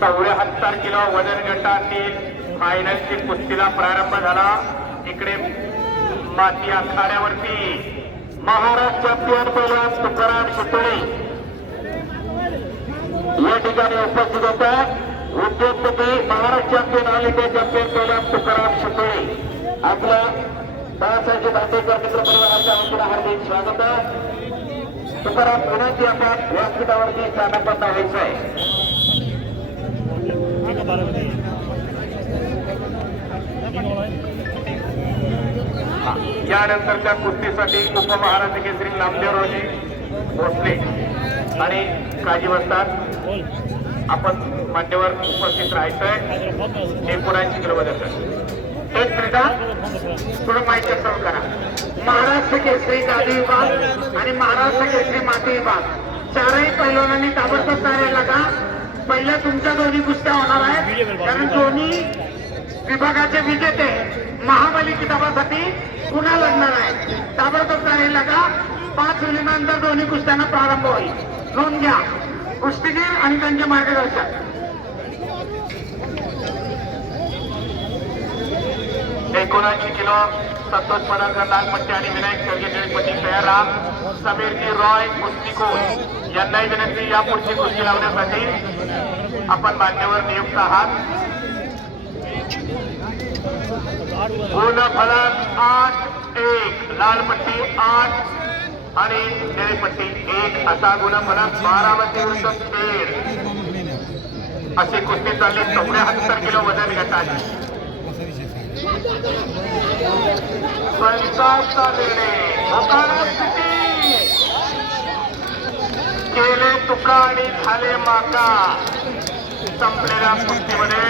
74 kilo वजन गटातील फायनलची कुस्तीला प्रारंभ झाला। इकडे माती आखाड्यावरती महाराष्ट्र चॅम्पियन पैलवान तुकाराम शितोळे या ठिकाणी उपस्थित होतात। उद्योगपती महाराष्ट्र चॅम्पियन ऑलिम्पिक चॅम्पियन पैलवान तुकाराम शितोळे आपल्या बाळासाहेब दांडेकर मित्र परिवाराच्या वतीने हार्दिक स्वागत आहे। तुकाराम विनंती आपण व्यासपीठावरती स्थानापन्न व्हायचं आहे। यानंतरच्या कुस्तीसाठी उपमहाराष्ट्र केसरी नामदेवरावजी भोसले आणि काजी वस्ताद आपण मान्यवर उपस्थित राहायचंय। 79 किलो वजन एक मिनिट थोडं माहिती सर्व करा। महाराष्ट्र केसरी गादी विभाग आणि महाराष्ट्र केसरी माती विभाग चारही पैलवानांनी ताबडतोब तयारी लागा। पहिल्या तुमच्या दोन्ही कुस्त्या होणार आहेत, कारण दोन्ही विभागाचे विजेते महाबली किताबासाठी पुन्हा लढणार आहे। ताबडतोब तयारी लागा। 5 मिनिटांनंतर दोन्ही कुस्त्यांना प्रारंभ होईल। नोंद घ्या कुस्तीगीर आणि त्यांचे मार्गदर्शक। 79 किलो संतोष पडळकर लालपट्टी आणि विनायक सर्गे निळपट्टी तयार राहा। समीरजी रॉय कुस्ती कोच यांनाही विनंती या पुढची कुस्ती लावण्यासाठी आपण मान्यवर नियुक्त आहात। गुणफलक 8-1 लालपट्टी 8 आणि निळपट्टी 1 असा गुणफलक 12 विरुद्ध 13 अशी कुस्ती चालली। 74 किलो वजन गटाची केले तुका आणि झाले माका। संपलेल्या कुस्तीमध्ये